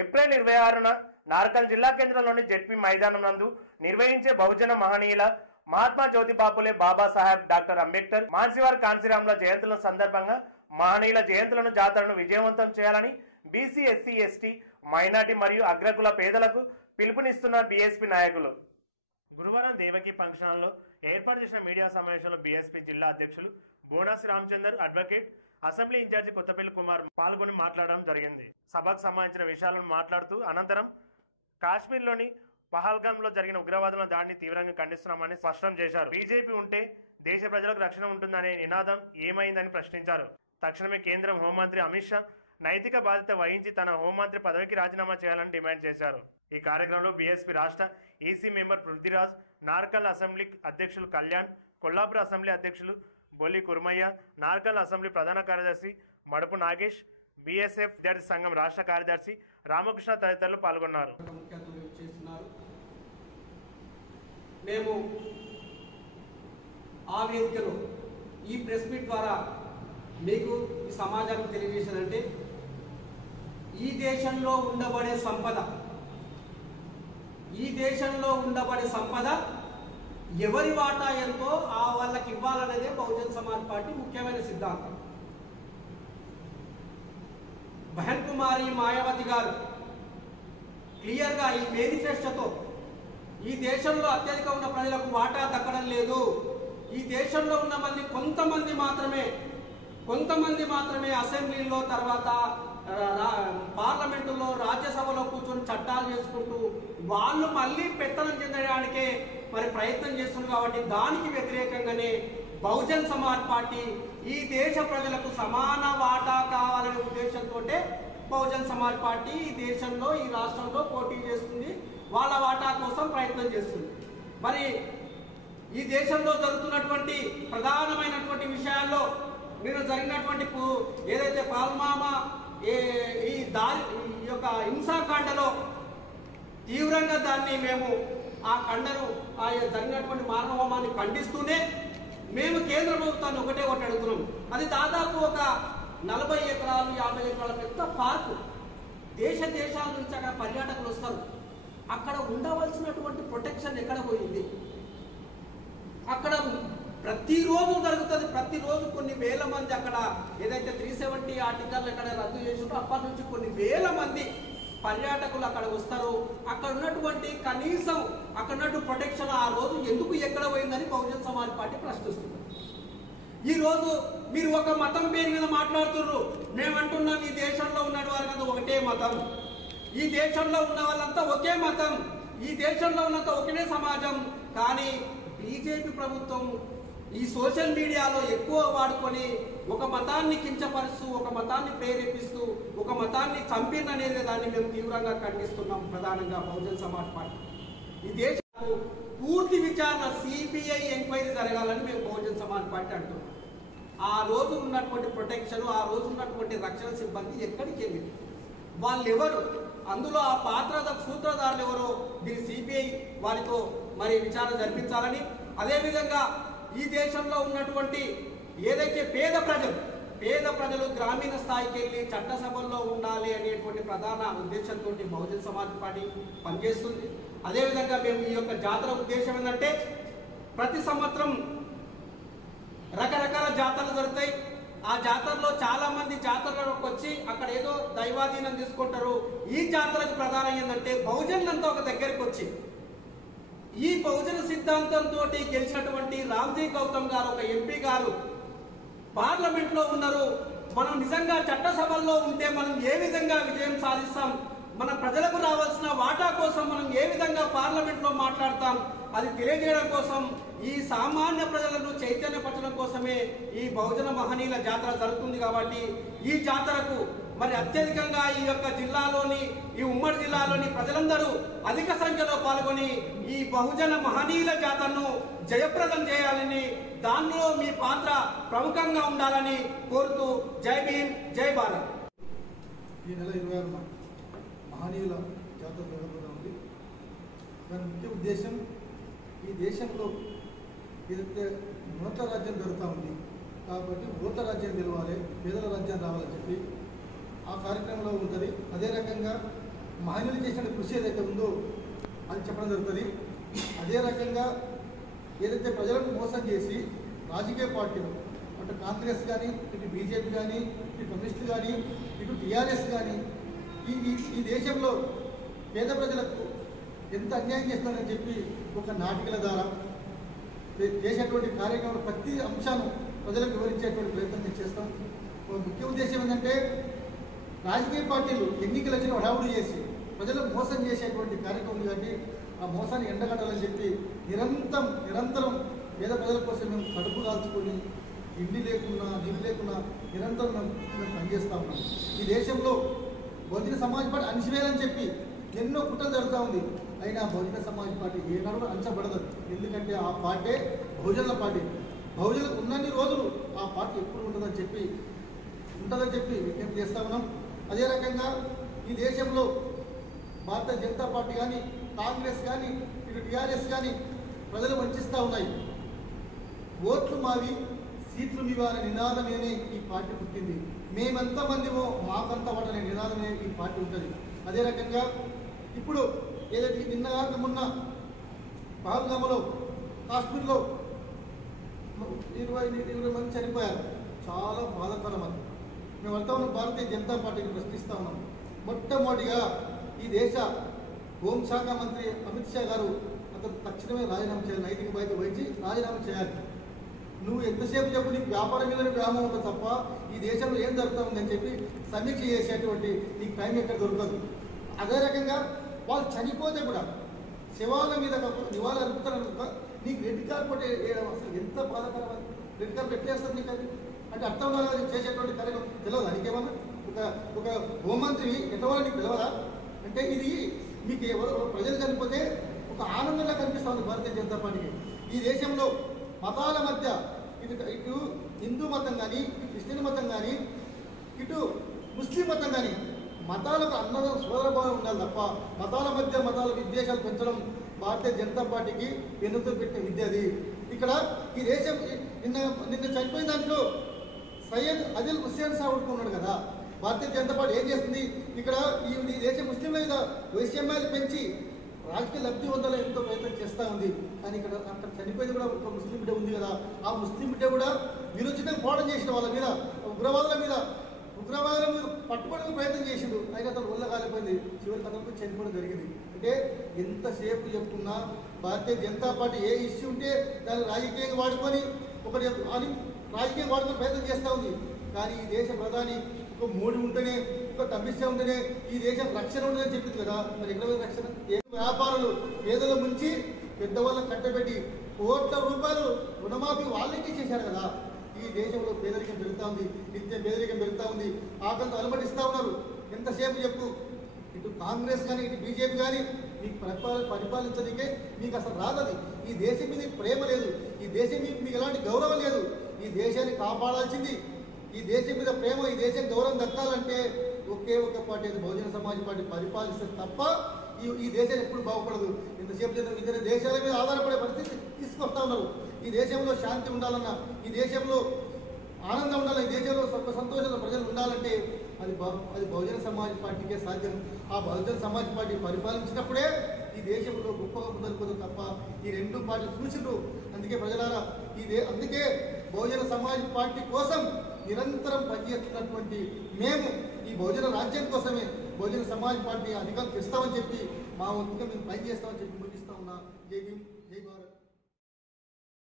April 26న నార్కల్ జిల్లా కేంద్రంలోని ZP మైదానం నందు నిర్వహించే బహుజన మహనీయుల మహాత్మా జ్యోతిబా ఫులే బాబాసాహెబ్ డాక్టర్ అంబేద్కర్ మాన్సివార్ కాన్సీరాంల జయంతుల సందర్భంగా మహనీయుల జయంతులను జాతరను విజయవంతం చేయాలని బీసీ ఎస్సీ ఎస్టీ మైనార్టీ మరియు అగ్రకుల పేదలకు పిలుపునిస్తున్న బీఎస్పీ నాయకులు గురువారం దేవకి ఫంక్షన్ హాల్లో ఏర్పాటు చేసిన మీడియా సమావేశంలో బీఎస్పీ జిల్లా అధ్యక్షులు Bonasi Ramachander advocate assembly incharge Kothapalli Kumar పాల్గొని మాట్లాడడం జరిగింది. సభకు సంబంధించిన విషయాలను మాట్లాడుతూ అనంతరం కాశ్మీర్లోని పహల్గామ్లో జరిగిన ఉగ్రవాదుల దాడిని తీవ్రంగా ఖండిస్తున్నామని స్పష్టం చేశారు. బీజేపీ ఉంటే దేశ ప్రజలకు రక్షణ ఉంటుందనే నినాదం ఏమైందని ప్రశ్నించారు. తక్షణమే కేంద్ర హోంమంత్రి అమిత్ షా నైతిక బాధ్యత వహించి తన హోంమంత్రి పదవికి రాజీనామా చేయాలని డిమాండ్ చేశారు. ఈ కార్యక్రమంలో బీఎస్పీ రాష్ట్ర ఈసీ మెంబర్ పృథ్వీరాజ్, నార్కల్ అసెంబ్లీ అధ్యక్షులు కళ్యాణ్, కొల్లాపూర్ అసెంబ్లీ అధ్యక్షులు బొల్లి కుర్మయ్య, నార్కల్ అసెంబ్లీ ప్రధాన కార్యదర్శి మడుపు నాగేష్, బీఎస్ఎఫ్ విద్యార్థి సంఘం రాష్ట్ర కార్యదర్శి రామకృష్ణ తదితరులు పాల్గొన్నారు. మేము ఆ వేదికలో ఈ ప్రెస్ మీట్ ద్వారా మీకు ఈ సమాజానికి తెలియజేశానంటే ఈ దేశంలో ఉండబడే సంపద ఎవరి వాటా ఎంతో ఆ వాళ్ళకి ఇవ్వాలనేదే బహుజన్ సమాజ్ పార్టీ ముఖ్యమైన సిద్ధాంతం. బహన్ కుమారి మాయావతి గారు క్లియర్గా ఈ మేనిఫెస్టోతో ఈ దేశంలో అత్యధిక ఉన్న ప్రజలకు వాటా దక్కడం లేదు, ఈ దేశంలో ఉన్న మంది కొంతమంది మాత్రమే అసెంబ్లీలో తర్వాత పార్లమెంటులో రాజ్యసభలో కూర్చొని చట్టాలు చేసుకుంటూ వాళ్ళు మళ్ళీ పెత్తనం చెందడానికే మరి ప్రయత్నం చేస్తున్నారు. కాబట్టి దానికి వ్యతిరేకంగానే బహుజన్ సమాజ్ పార్టీ ఈ దేశ ప్రజలకు సమాన వాటా కావాలనే ఉద్దేశంతో బహుజన్ సమాజ్ పార్టీ ఈ దేశంలో ఈ రాష్ట్రంలో పోటీ చేస్తుంది, వాళ్ళ వాటా కోసం ప్రయత్నం చేస్తుంది. మరి ఈ దేశంలో జరుగుతున్నటువంటి ప్రధానమైనటువంటి విషయాల్లో నిన్న జరిగినటువంటి ఏదైతే పాల్మామా ఈ యొక్క హింసాకాండలో తీవ్రంగా దాన్ని మేము ఆ కండను ఆ జరిగినటువంటి మానవహోమాన్ని ఖండిస్తూనే మేము కేంద్ర ప్రభుత్వాన్ని ఒకటే అడుగుతున్నాం. అది దాదాపు ఒక 40 ఎకరాలు 50 ఎకరాల పెద్ద పార్కు. దేశాల నుంచి అక్కడ పర్యాటకులు వస్తారు. అక్కడ ఉండవలసినటువంటి ప్రొటెక్షన్ ఎక్కడ పోయింది? అక్కడ ప్రతిరోజు జరుగుతుంది. ప్రతిరోజు కొన్ని వేల మంది అక్కడ ఏదైతే 370 ఆర్టికల్ ఎక్కడ రద్దు చేసిందో అప్పటి నుంచి కొన్ని వేల మంది పర్యాటకులు అక్కడ వస్తారు. అక్కడ ఉన్నటువంటి కనీసం అక్కడ ఉన్నటువంటి ప్రొటెక్షన్ ఆ రోజు ఎందుకు ఎక్కడ పోయిందని బహుజన్ సమాజ్ పార్టీ ప్రశ్నిస్తుంది. ఈ రోజు మీరు ఒక మతం పేరు మీద మాట్లాడుతున్నారు. మేమంటున్నాం ఈ దేశంలో ఉన్న వారికంతా ఒకటే మతం, ఈ దేశంలో ఉన్న వాళ్ళంతా ఒకే మతం, ఈ దేశంలో ఉన్నంత ఒకటే సమాజం. కానీ బీజేపీ ప్రభుత్వం ఈ సోషల్ మీడియాలో ఎక్కువ వాడుకొని ఒక మతాన్ని కించపరుస్తూ, ఒక మతాన్ని ప్రేరేపిస్తూ, ఒక మతాన్ని చంపిననేది దాన్ని మేము తీవ్రంగా ఖండిస్తున్నాం. ప్రధానంగా బహుజన్ సమాజ్ పార్టీ ఈ దేశంలో పూర్తి విచారణ సిబిఐ ఎంక్వైరీ జరగాలని మేము బహుజన్ సమాజ్ పార్టీ అంటున్నాం. ఆ రోజు ఉన్నటువంటి ప్రొటెక్షన్, ఆ రోజు ఉన్నటువంటి రక్షణ సిబ్బంది ఎక్కడికి వెళ్ళింది? వాళ్ళు ఎవరు? అందులో ఆ సూత్రధారులు ఎవరో దీని సిబిఐ వారితో మరి విచారణ జరిపించాలని, అదేవిధంగా ఈ దేశంలో ఉన్నటువంటి ఏదైతే పేద ప్రజలు గ్రామీణ స్థాయికి వెళ్ళి చట్టసభల్లో ఉండాలి అనేటువంటి ప్రధాన ఉద్దేశంతో బహుజన్ సమాజ్ పార్టీ పనిచేస్తుంది. అదేవిధంగా మేము ఈ యొక్క జాతర ఉద్దేశం ఏంటంటే ప్రతి సంవత్సరం రకరకాల జాతరలు జరుగుతాయి. ఆ జాతరలో చాలా మంది జాతరలోకి వచ్చి అక్కడ ఏదో దైవాధీనం తీసుకుంటారు. ఈ జాతరకు ప్రధానం ఏంటంటే బహుజనులంతా ఒక దగ్గరికి వచ్చి ఈ బహుజన సిద్ధాంతంతో గెలిచినటువంటి రామ్జీ గౌతమ్ గారు ఒక ఎంపీ గారు పార్లమెంట్ లో ఉన్నారు. మనం నిజంగా చట్టసభల్లో ఉంటే మనం ఏ విధంగా విజయం సాధిస్తాం, మన ప్రజలకు రావాల్సిన వాటా కోసం మనం ఏ విధంగా పార్లమెంట్ లో మాట్లాడతాం, అది తెలియజేయడం కోసం ఈ సామాన్య ప్రజలను చైతన్యపరచడం కోసమే ఈ బహుజన మహనీయుల జాతర జరుగుతుంది. కాబట్టి ఈ జాతరకు మరి అత్యధికంగా ఈ యొక్క జిల్లాలోని ఈ ఉమ్మడి జిల్లాలోని ప్రజలందరూ అధిక సంఖ్యలో పాల్గొని ఈ బహుజన మహనీయుల జాతరను జయప్రదం చేయాలని, దానిలో మీ పాత్ర ప్రముఖంగా ఉండాలని కోరుతూ జై భీమ్, జై భారత్. ఈ నెల 26న మహనీయుల జాతర జరగబోతూ ఉంది. దాని ముఖ్య ఉద్దేశం ఈ దేశంలో ఏదైతే నోట్ల రాజ్యం జరుగుతూ ఉంది కాబట్టి ఓట్ల రాజ్యం గెలవాలి, పేదల రాజ్యం రావాలని చెప్పి ఆ కార్యక్రమంలో ఉంటుంది. అదే రకంగా మహనీయులు చేసిన కృషి ఏదైతే ఉందో అది చెప్పడం జరుగుతుంది. అదే రకంగా ఏదైతే ప్రజలను మోసం చేసి రాజకీయ పార్టీలు అటు కాంగ్రెస్ కానీ, ఇటు బీజేపీ కానీ, ఇటు కమ్యూనిస్టులు కానీ, ఇటు టీఆర్ఎస్ కానీ ఈ దేశంలో పేద ప్రజలకు ఎంత అన్యాయం చేస్తున్నారని చెప్పి ఒక నాటికల ద్వారా చేసేటువంటి కార్యక్రమాలు ప్రతి అంశాన్ని ప్రజలకు వివరించేటువంటి ప్రయత్నం మేము చేస్తాం. ముఖ్య ఉద్దేశం ఏంటంటే రాజకీయ పార్టీలు ఎన్నికలు వచ్చిన హడావుడి చేసి ప్రజలకు మోసం చేసేటువంటి కార్యక్రమం కాబట్టి ఆ మోసాన్ని ఎండగట్టాలని చెప్పి నిరంతరం పేద ప్రజల కోసం మేము కడుపు కాల్చుకొని ఇండి లేకున్నా నీళ్ళు లేకున్నా నిరంతరం మేము పనిచేస్తూ ఉన్నాం. ఈ దేశంలో బహుజన సమాజ్ పార్టీ అణచివేయాలని చెప్పి ఎన్నో కుట్రలు జరుగుతూ ఉంది. అయినా బహుజన సమాజ్ పార్టీ ఏనాడు అంచబడదు. ఎందుకంటే ఆ పార్టీ బహుజనుల పార్టీ. బహుజనులకు ఉన్నన్ని రోజులు ఆ పార్టీ ఎప్పుడు ఉంటుందని చెప్పి విజ్ఞప్తి చేస్తూ ఉన్నాం. అదే రకంగా ఈ దేశంలో భారతీయ జనతా పార్టీ కానీ, కాంగ్రెస్ కానీ, ఇటు టీఆర్ఎస్ కానీ ప్రజలు వంచిస్తూ ఉన్నాయి. ఓట్లు మావి, సీట్లు మీవా అనే నినాదమేనే ఈ పార్టీ పుట్టింది. మేమెంతమందిమో మాకంత వాటనే నినాదమే ఈ పార్టీ ఉంటుంది. అదే రకంగా ఇప్పుడు ఏదైతే నిన్నగాక మొన్న పహల్గామ్లో కాశ్మీర్లో 20 మంది చనిపోయారు. చాలా బాధాకరం అది. మేము వెళ్తా ఉన్నాం, భారతీయ జనతా పార్టీకి ప్రశ్నిస్తూ ఉన్నాం. మొట్టమొదటిగా ఈ దేశ హోంశాఖ మంత్రి అమిత్ షా గారు అతను తక్షణమే రాజీనామా చేయాలి, నైతిక బాధ్యత వహించి రాజీనామా చేయాలి. నువ్వు ఎంతసేపు చెప్పు నీకు వ్యాపారం మీద వ్యామోహం ఉంటుంది తప్ప ఈ దేశంలో ఏం జరుగుతుందని చెప్పి సమీక్ష చేసేటువంటి నీకు టైం ఎక్కడ దొరకదు. అదే రకంగా వాళ్ళు చనిపోతే కూడా శవాల మీద నివాళులు అర్పుతారు. నీకు రెడ్ కార్పెట్ వేయడం అసలు ఎంత బాధాకరం. రెడ్ కార్పెట్ ఎట్లేస్తుంది నీకు అది అంటే అర్థం కాదు. చేసేటువంటి కార్యక్రమం తెలియదు. నీకేమన్నా ఒక హోంమంత్రి ఎంతవరకు నీకు తెలియదా? అంటే ఇది మీకు ప్రజలు చనిపోతే ఒక ఆనందంగా కనిపిస్తుంది భారతీయ జనతా పార్టీకి. ఈ దేశంలో మతాల మధ్య ఇటు హిందూ మతం కానీ, ఇటు క్రిస్టియన్ మతం కానీ, ఇటు ముస్లిం మతం కానీ మతాలకు అన్నద సోదరభావం ఉండాలి తప్ప మతాల మధ్య మతాల విద్వేషాలు పెంచడం భారతీయ జనతా పార్టీకి వెన్నుతో పెట్టిన విద్య అది. ఇక్కడ ఈ దేశం నిన్న చనిపోయిన దాంట్లో సయ్యద్ అదిల్ హుస్సేన్ సాహెబ్ ఉన్నాడు కదా. భారతీయ జనతా పార్టీ ఏం చేస్తుంది? ఇక్కడ ఈ దేశ ముస్లింల మీద వైషమ్యాలు పెంచి రాజకీయ లబ్ధి పొందాలని ఎంతో ప్రయత్నం చేస్తూ ఉంది. కానీ అక్కడ చనిపోయింది కూడా ఒక ముస్లిం బిడ్డ ఉంది కదా. ఆ ముస్లిం బిడ్డ కూడా విరోచితంగా పోవడం చేసిన వాళ్ళ మీద ఉగ్రవాదుల మీద పట్టుబడుకు ప్రయత్నం చేసిండు. అయినా అతను వల్ల కాలిపోయింది. చివరికి అతనికి చనిపోవడం జరిగింది. అంటే ఎంతసేపు చెప్పుకున్నా భారతీయ జనతా పార్టీ ఏ ఇష్యూ ఉంటే దాన్ని రాజకీయంగా వాడుకొని రాజకీయంగా వాడుకొని ప్రయత్నం చేస్తూ ఉంది. కానీ ఈ దేశ ప్రధాని ఒక మోడీ ఉంటేనే, ఒక అమిత్ షా ఉంటేనే ఈ దేశం రక్షణ ఉంటుందని చెప్పింది కదా. మరి ఎక్కడ రక్షణ? వ్యాపారులు పేదల ముంచి పెద్దవాళ్ళని కట్టబెట్టి కోట్ల రూపాయలు రుణమాఫీ వాళ్ళకే చేశారు కదా. ఈ దేశంలో పేదరికం పెరుగుతూ ఉంది, నిత్యం పేదరికం పెరుగుతూ ఉంది, ఆకలితో అలమటిస్తూ ఉన్నారు. ఎంతసేపు చెప్పు ఇటు కాంగ్రెస్ కానీ, ఇటు బీజేపీ కానీ మీకు పరిపాలించడానికే మీకు అసలు రాదది. ఈ దేశం మీద ప్రేమ లేదు, ఈ దేశం మీకు ఎలాంటి గౌరవం లేదు. ఈ దేశాన్ని కాపాడాల్సింది, ఈ దేశం మీద ప్రేమ, ఈ దేశం గౌరవం దక్కాలంటే ఒకే ఒక పార్టీ బహుజన సమాజ్ పార్టీ పరిపాలిస్తే తప్ప ఈ దేశాన్ని ఎప్పుడు బాగుపడదు. ఎంతసేపు ఇతర దేశాల మీద ఆధారపడే పరిస్థితి తీసుకొస్తా ఉన్నారు. ఈ దేశంలో శాంతి ఉండాలన్నా, ఈ దేశంలో ఆనందం ఉండాలి, ఈ దేశంలో సంతోషంగా ప్రజలు ఉండాలంటే అది బహుజన సమాజ్ పార్టీకే సాధ్యం. ఆ బహుజన సమాజ్ పార్టీ పరిపాలించినప్పుడే ఈ దేశంలో గొప్పగా ముందరుకోదు తప్ప ఈ రెండు పార్టీలు సూచించరు. అందుకే ప్రజలారా అందుకే బహుజన సమాజ్ పార్టీ కోసం నిరంతరం పనిచేస్తున్నటువంటి మేము ఈ బహుజన రాజ్యం కోసమే బహుజన సమాజ్ పార్టీ అధికారం తెస్తామని చెప్పి మా వంతుగా మేము పనిచేస్తామని చెప్పి ముగిస్తా ఉన్నా.